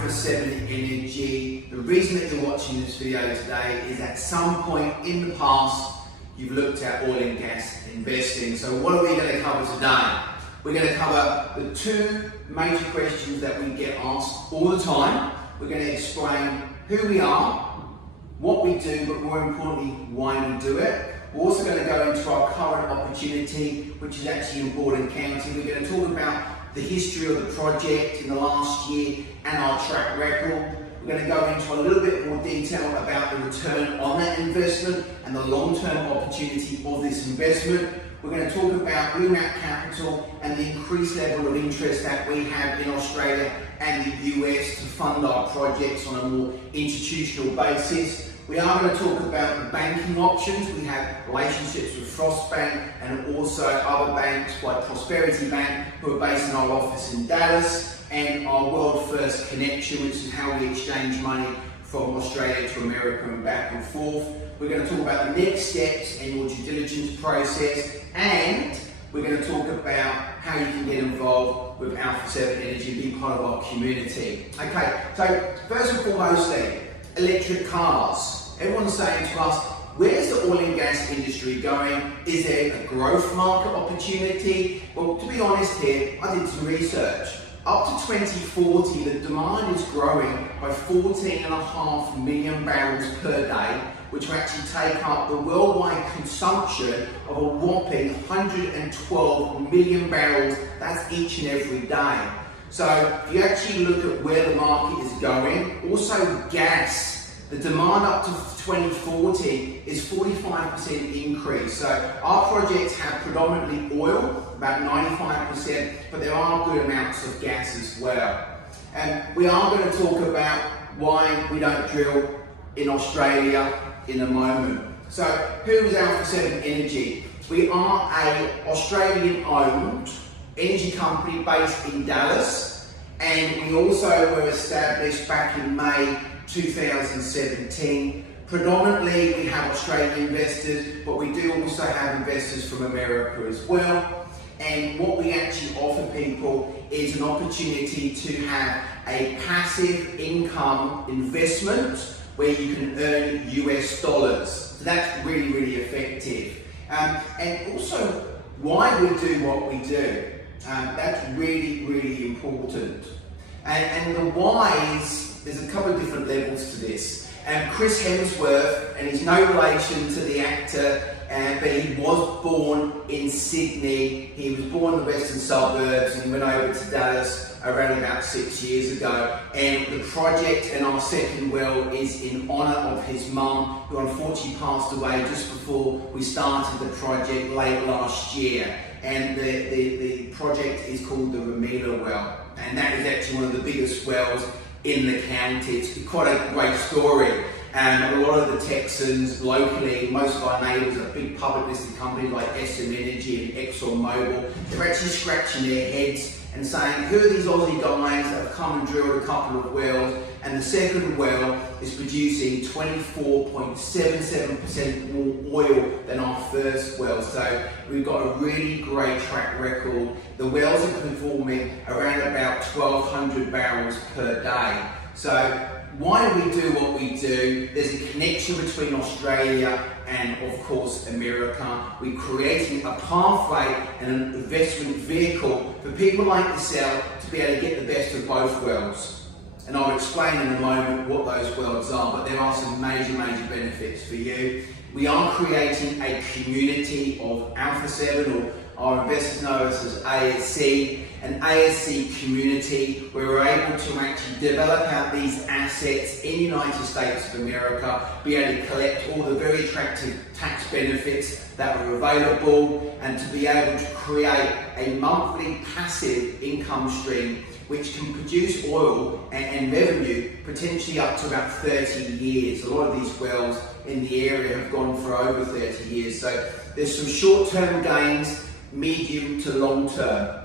Alpha 7 Energy. The reason that you're watching this video today is at some point in the past you've looked at oil and gas investing. So what are we going to cover today? We're going to cover the two major questions that we get asked all the time. We're going to explain who we are, what we do, but more importantly, why we do it. We're also going to go into our current opportunity, which is actually in Borden County. We're going to talk about the history of the project in the last year and our track record. We're going to go into a little bit more detail about the return on that investment and the long-term opportunity of this investment. We're going to talk about Blue Map Capital and the increased level of interest that we have in Australia and the US to fund our projects on a more institutional basis. We are going to talk about the banking options. We have relationships with Frost Bank and also other banks like Prosperity Bank, who are based in our office in Dallas, and our World First Connection, which is how we exchange money from Australia to America and back and forth. We're going to talk about the next steps in your due diligence process, and we're going to talk about how you can get involved with Alpha 7 Energy and be part of our community. Okay, so first and foremostly, electric cars. Everyone's saying to us, where's the oil and gas industry going? Is there a growth market opportunity? Well, to be honest here, I did some research. Up to 2040, the demand is growing by 14.5 million barrels per day, which will actually take up the worldwide consumption of a whopping 112 million barrels. That's each and every day. So if you actually look at where the market is going, also gas, the demand up to 2040 is 45% increase. So our projects have predominantly oil, about 95%, but there are good amounts of gas as well. And we are going to talk about why we don't drill in Australia in a moment. So who is Alpha 7 Energy? We are an Australian-owned energy company based in Dallas, and we also were established back in May 2017. Predominantly we have Australian investors, but we do also have investors from America as well. And what we actually offer people is an opportunity to have a passive income investment where you can earn US dollars. So that's really, really effective. And also why we do what we do. That's really, really important. And the whys, there's a couple of different levels to this. Chris Hemsworth, and he's no relation to the actor, but he was born in Sydney. He was born in the western suburbs and went over to Dallas around about 6 years ago. And the project and our second well is in honour of his mum, who unfortunately passed away just before we started the project late last year. And the project is called the Ramila well, and that is actually one of the biggest wells in the county. It's quite a great story. And a lot of the Texans locally, most of our neighbours are big public listed companies like SM Energy and ExxonMobil. They're actually scratching their heads and saying, who are these Aussie guys that have come and drilled a couple of wells? And the second well is producing 24.77% more oil than our first well. So we've got a really great track record. The wells are performing around about 1,200 barrels per day. So why do we do what we do? There's a connection between Australia and, of course, America. We're creating a pathway and an investment vehicle for people like yourself to be able to get the best of both worlds. And I'll explain in a moment what those worlds are, but there are some major, major benefits for you. We are creating a community of Alpha 7, or our investors know us as ASC, an ASC community where we're able to actually develop out these assets in the United States of America, be able to collect all the very attractive tax benefits that are available, and to be able to create a monthly passive income stream which can produce oil and revenue potentially up to about 30 years. A lot of these wells in the area have gone for over 30 years. So there's some short-term gains, medium to long-term.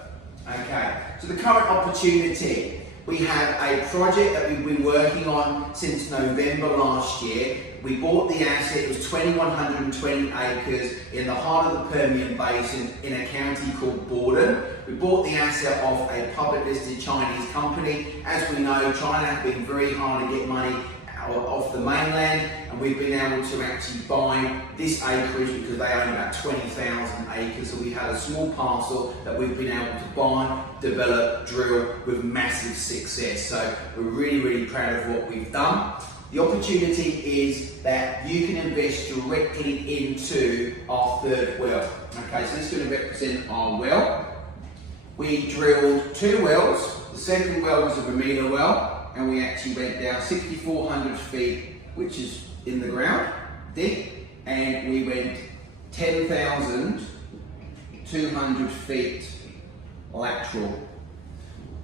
Okay, so the current opportunity. We have a project that we've been working on since November last year. We bought the asset, it was 2,120 acres in the heart of the Permian Basin in a county called Borden. We bought the asset off a public listed Chinese company. As we know, China has been very hard to get money off the mainland, and we've been able to actually buy this acreage because they own about 20,000 acres. So we had a small parcel that we've been able to buy, develop, drill with massive success. So we're really, really proud of what we've done. The opportunity is that you can invest directly into our third well. Okay, so this is going to represent our well. We drilled 2 wells. The second well was a Bermuda well, and we actually went down 6,400 feet, which is in the ground, deep, and we went 10,200 feet lateral.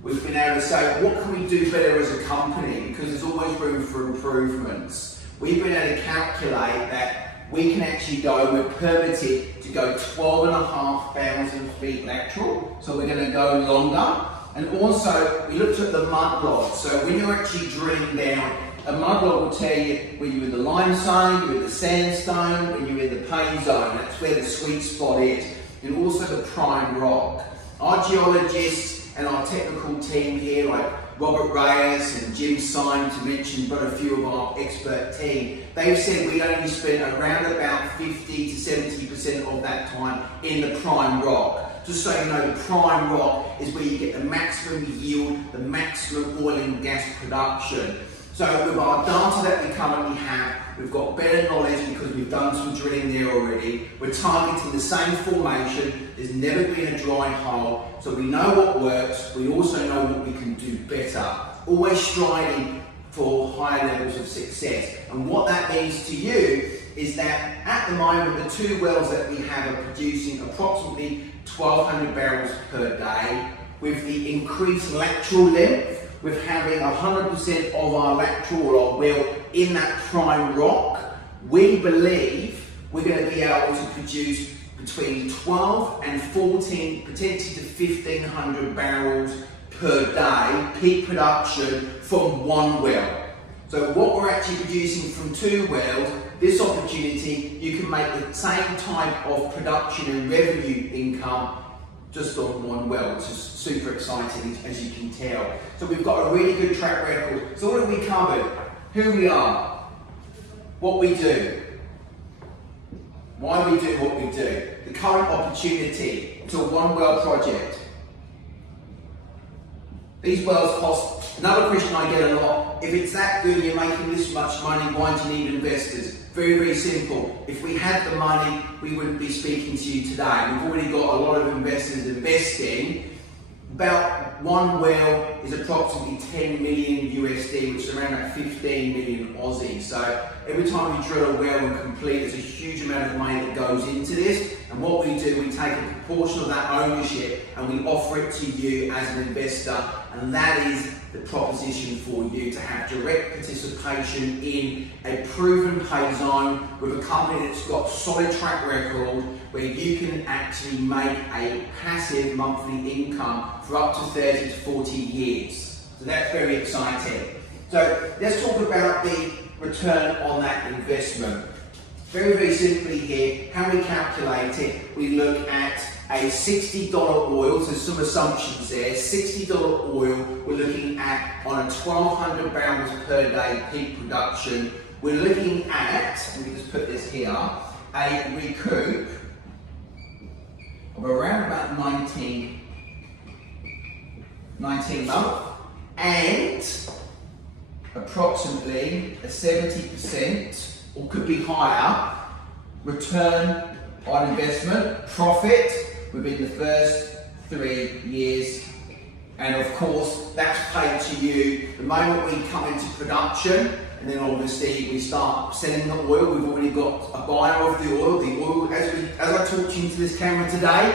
We've been able to say, what can we do better as a company? Because there's always room for improvements. We've been able to calculate that we can actually go, we're permitted to go 12,500 feet lateral, so we're going to go longer. And also, we looked at the mud log. So when you're actually drilling down, a mud log will tell you when you're in the limestone, you're in the sandstone, when you're in the pay zone. That's where the sweet spot is. And also the prime rock. Our geologists and our technical team here, like Robert Reyes and Jim Syme, to mention but a few of our expert team, they've said we only spend around about 50 to 70% of that time in the prime rock. Just so you know, the prime rock is where you get the maximum yield, the maximum oil and gas production. So with our data that we currently have, we've got better knowledge because we've done some drilling there already. We're targeting the same formation. There's never been a dry hole. So we know what works. We also know what we can do better. Always striving for higher levels of success. And what that means to you is that at the moment, the 2 wells that we have are producing approximately 1,200 barrels per day. With the increased lateral length, with having 100% of our lateral or well in that prime rock, we believe we're going to be able to produce between 12 and 14, potentially to 1,500 barrels per day, peak production from 1 well. So what we're actually producing from 2 wells, this opportunity, you can make the same type of production and revenue income just on 1 well, which is super exciting, as you can tell. So we've got a really good track record. So what have we covered? Who we are, what we do, why we do what we do, the current opportunity. It's a 1 well project. These wells cost, another question I get a lot, if it's that good and you're making this much money, why do you need investors? Very, very simple. If we had the money, we wouldn't be speaking to you today. We've already got a lot of investors investing. About 1 well is approximately 10 million USD, which is around about 15 million Aussie. So every time we drill a well and complete, there's a huge amount of money that goes into this. And what we do, we take a proportion of that ownership and we offer it to you as an investor. And that is the proposition for you, to have direct participation in a proven pay zone with a company that's got solid track record, where you can actually make a passive monthly income for up to 30 to 40 years. So that's very exciting. So let's talk about the return on that investment. Very, very simply here, how we calculate it, we look at a $60 oil, so some assumptions there, $60 oil, we're looking at on a 1,200 barrels per day peak production. We're looking at, let me just put this here, a recoup of around about 19 months and approximately a 70%, or could be higher, return on investment, profit within the first 3 years. And of course, that's paid to you the moment we come into production, and then obviously we start selling the oil. We've already got a buyer of the oil. The oil, as I talk to you into this camera today,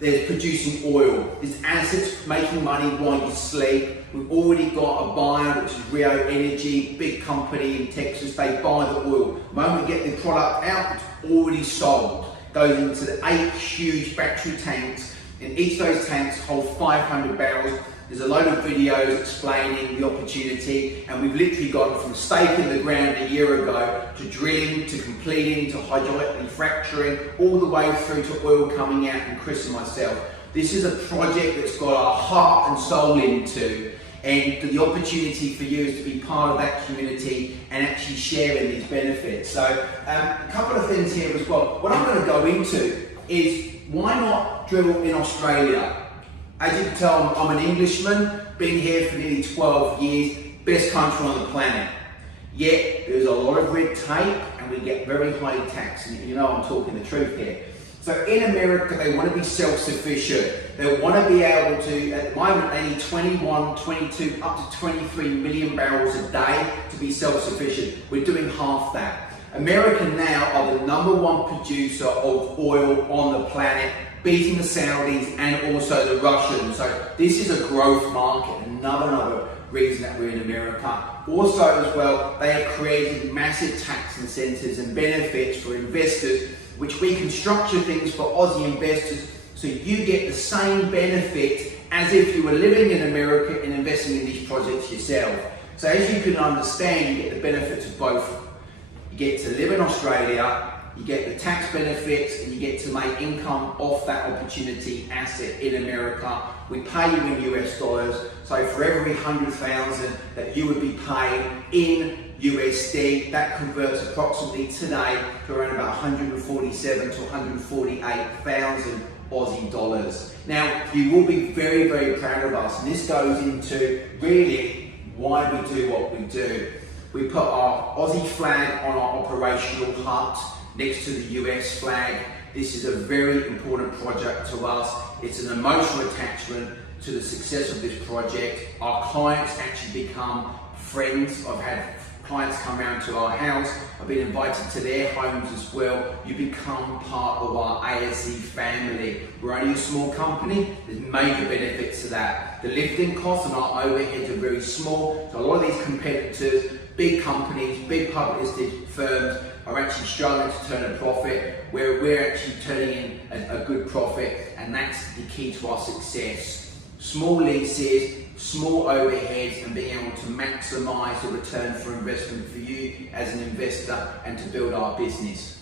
they're producing oil. This asset's making money while you sleep. We've already got a buyer, which is Rio Energy, big company in Texas. They buy the oil. The moment we get the product out, it's already sold. Goes into the 8 huge battery tanks, and each of those tanks hold 500 barrels. There's a load of videos explaining the opportunity, and we've literally gone from stake in the ground a year ago to drilling, to completing, to hydraulically fracturing, all the way through to oil coming out, and Chris and myself. This is a project that's got our heart and soul into, and the opportunity for you is to be part of that community and actually sharing these benefits. So a couple of things here as well. What I'm going to go into is, why not drill in Australia? As you can tell, I'm an Englishman, been here for nearly 12 years, best country on the planet. Yet there's a lot of red tape and we get very highly taxed, and you know I'm talking the truth here. So in America, they want to be self-sufficient. They want to be able to, at the moment, they need 21, 22, up to 23 million barrels a day to be self-sufficient. We're doing half that. America now are the #1 producer of oil on the planet, beating the Saudis and also the Russians. So this is a growth market, another reason that we're in America. Also as well, they have created massive tax incentives and benefits for investors, which we can structure things for Aussie investors so you get the same benefit as if you were living in America and investing in these projects yourself. So as you can understand, you get the benefits of both. You get to live in Australia, you get the tax benefits, and you get to make income off that opportunity asset in America. We pay you in US dollars, so for every 100,000 that you would be paid in USD, that converts approximately today to around about 147 to 148,000 Aussie dollars. Now, you will be very, very proud of us, and this goes into really why we do what we do. We put our Aussie flag on our operational hut next to the US flag. This is a very important project to us. It's an emotional attachment to the success of this project. Our clients actually become friends. I've had clients come around to our house. I've been invited to their homes as well. You become part of our ASE family. We're only a small company. There's major benefits to that. The lifting costs and our overheads are very small. So a lot of these competitors, big companies, big public listed firms, are actually struggling to turn a profit, where we're actually turning in a good profit, and that's the key to our success. Small leases, small overheads, and being able to maximise the return for investment for you as an investor and to build our business.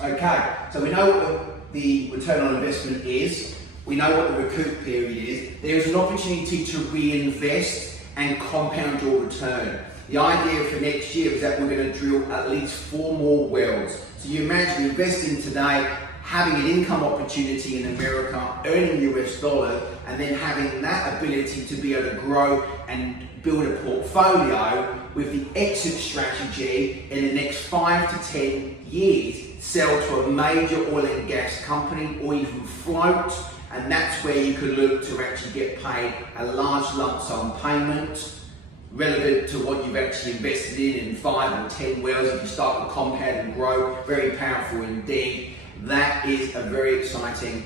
Okay, so we know what the return on investment is, we know what the recoup period is. There is an opportunity to reinvest and compound your return. The idea for next year is that we're going to drill at least 4 more wells. So you imagine investing today, having an income opportunity in America, earning US dollars, and then having that ability to be able to grow and build a portfolio with the exit strategy in the next 5 to 10 years, sell to a major oil and gas company or even float, and that's where you could look to actually get paid a large lump sum payment relevant to what you've actually invested in 5 or 10 wells. If you start to compound and grow, very powerful indeed. That is a very exciting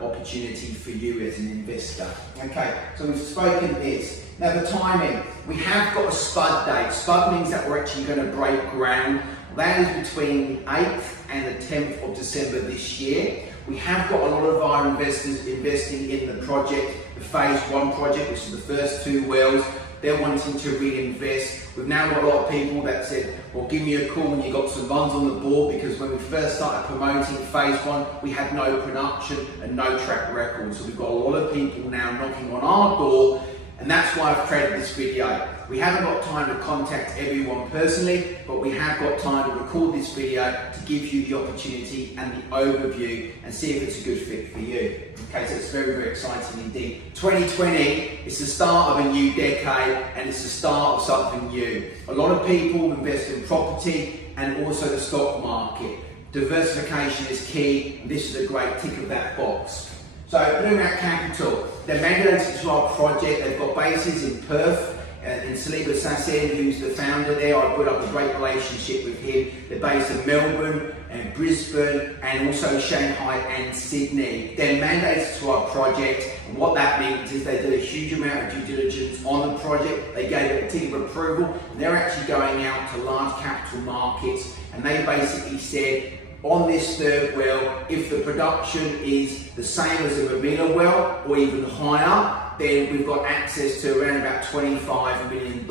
opportunity for you as an investor. Okay, so we've spoken this. Now the timing, we have got a spud date. Spud means that we're actually going to break ground. That is between the 8th and the 10th of December this year. We have got a lot of our investors investing in the project, the phase 1 project, which is the first 2 wells. They're wanting to reinvest. We've now got a lot of people that said, well, give me a call when you got some runs on the board, because when we first started promoting phase 1, we had no production and no track record. So we've got a lot of people now knocking on our door, and that's why I've created this video. We haven't got time to contact everyone personally, but we have got time to record this video to give you the opportunity and the overview and see if it's a good fit for you. Okay, so it's very, very exciting indeed. 2020 is the start of a new decade, and it's the start of something new. A lot of people invest in property and also the stock market. Diversification is key, and this is a great tick of that box. So, Blue Rat Capital, they're mandated to our project. They've got bases in Perth, in Saliba Sassin, who's the founder there. I built up a great relationship with him. They're based in Melbourne and Brisbane and also Shanghai and Sydney. They're mandated to our project, and what that means is they did a huge amount of due diligence on the project. They gave it a tick of approval, and they're actually going out to large capital markets, and they basically said, on this 3rd well, if the production is the same as a Ramila well or even higher, then we've got access to around about $25 million.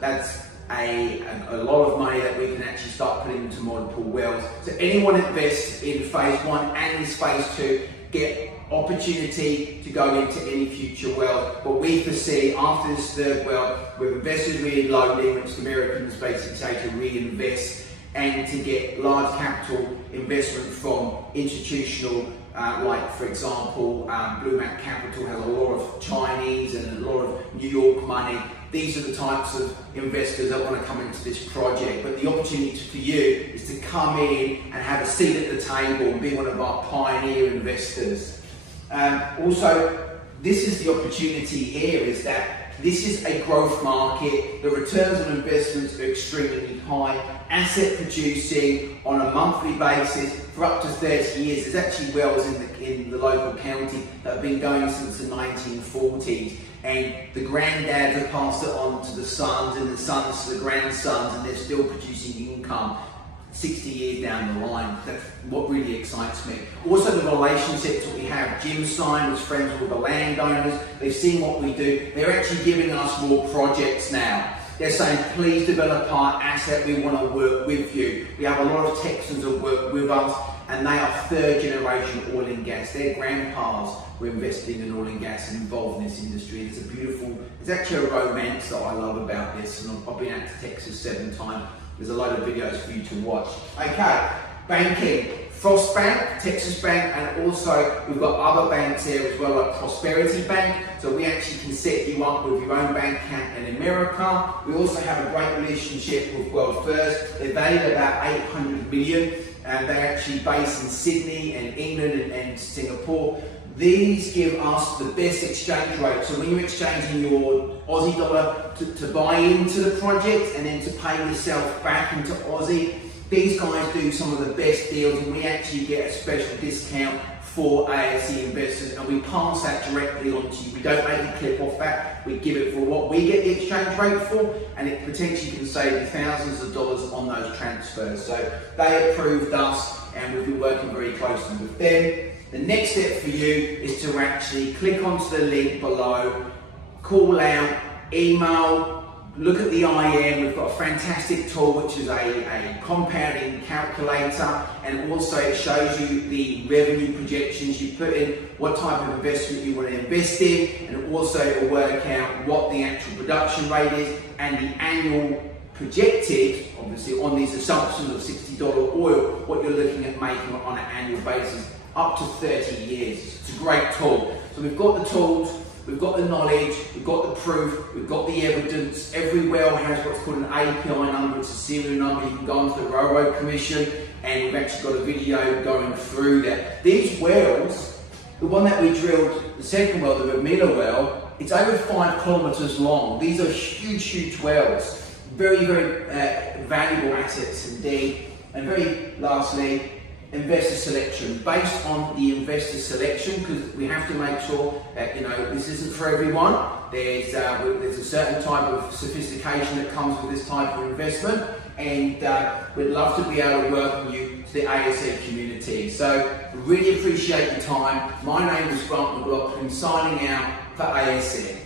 That's a lot of money that we can actually start putting into multiple wells. So anyone invests in phase 1 and this phase 2 get opportunity to go into any future well. But we foresee after this third well, with investors reloading, which the Americans basically say to reinvest, and to get large capital investment from institutional, like for example, Blue Map Capital has a lot of Chinese and a lot of New York money. These are the types of investors that want to come into this project. But the opportunity for you is to come in and have a seat at the table and be one of our pioneer investors. Also, this is the opportunity here, is that this is a growth market. The returns on investments are extremely high, asset producing on a monthly basis for up to 30 years. There's actually wells in the local county that have been going since the 1940s. And the granddads have passed it on to the sons, and the sons to the grandsons, and they're still producing income 60 years down the line. That's what really excites me. Also the relationships that we have. Jim Stein was friends with the landowners. They've seen what we do. They're actually giving us more projects now. They're saying, please develop our asset, we want to work with you. We have a lot of Texans that work with us, and they are third generation oil and gas. Their grandpas were investing in oil and gas and involved in this industry. There's actually a romance that I love about this, and I've been out to Texas 7 times. There's a load of videos for you to watch. Okay, banking. Frost Bank, Texas Bank, and also we've got other banks here as well, like Prosperity Bank. So we actually can set you up with your own bank account in America. We also have a great relationship with World First. They're valued at about 800 million, and they're actually based in Sydney and England and Singapore. These give us the best exchange rate. So when you're exchanging your Aussie dollar to buy into the project and then to pay yourself back into Aussie, these guys do some of the best deals, and we actually get a special discount for ASC investors, and we pass that directly on to you. We don't make a clip off that. We give it for what we get the exchange rate for, and it potentially can save you thousands of dollars on those transfers. So they approved us, and we've been working very closely with them. The next step for you is to actually click onto the link below, call out, email, look at the IM. We've got a fantastic tool which is a compounding calculator, and also it shows you the revenue projections you put in, what type of investment you want to invest in, and also it will work out what the actual production rate is and the annual projected, obviously on these assumptions of $60 oil, what you're looking at making on an annual basis up to 30 years. It's a great tool. So we've got the tools, we've got the knowledge, we've got the proof, we've got the evidence. Every well has what's called an API number, it's a serial number. You can go onto the Railroad Commission, and we've actually got a video going through that. These wells, the one that we drilled, the second well, the Vermila well, it's over 5 kilometers long. These are huge, huge wells. Very, very valuable assets indeed. And very lastly, investor selection. Based on the investor selection, because we have to make sure that, you know, this isn't for everyone. There's a certain type of sophistication that comes with this type of investment, and we'd love to be able to welcome you to the ASC community. So really appreciate your time. My name is Grant McLaughlin, signing out for ASC.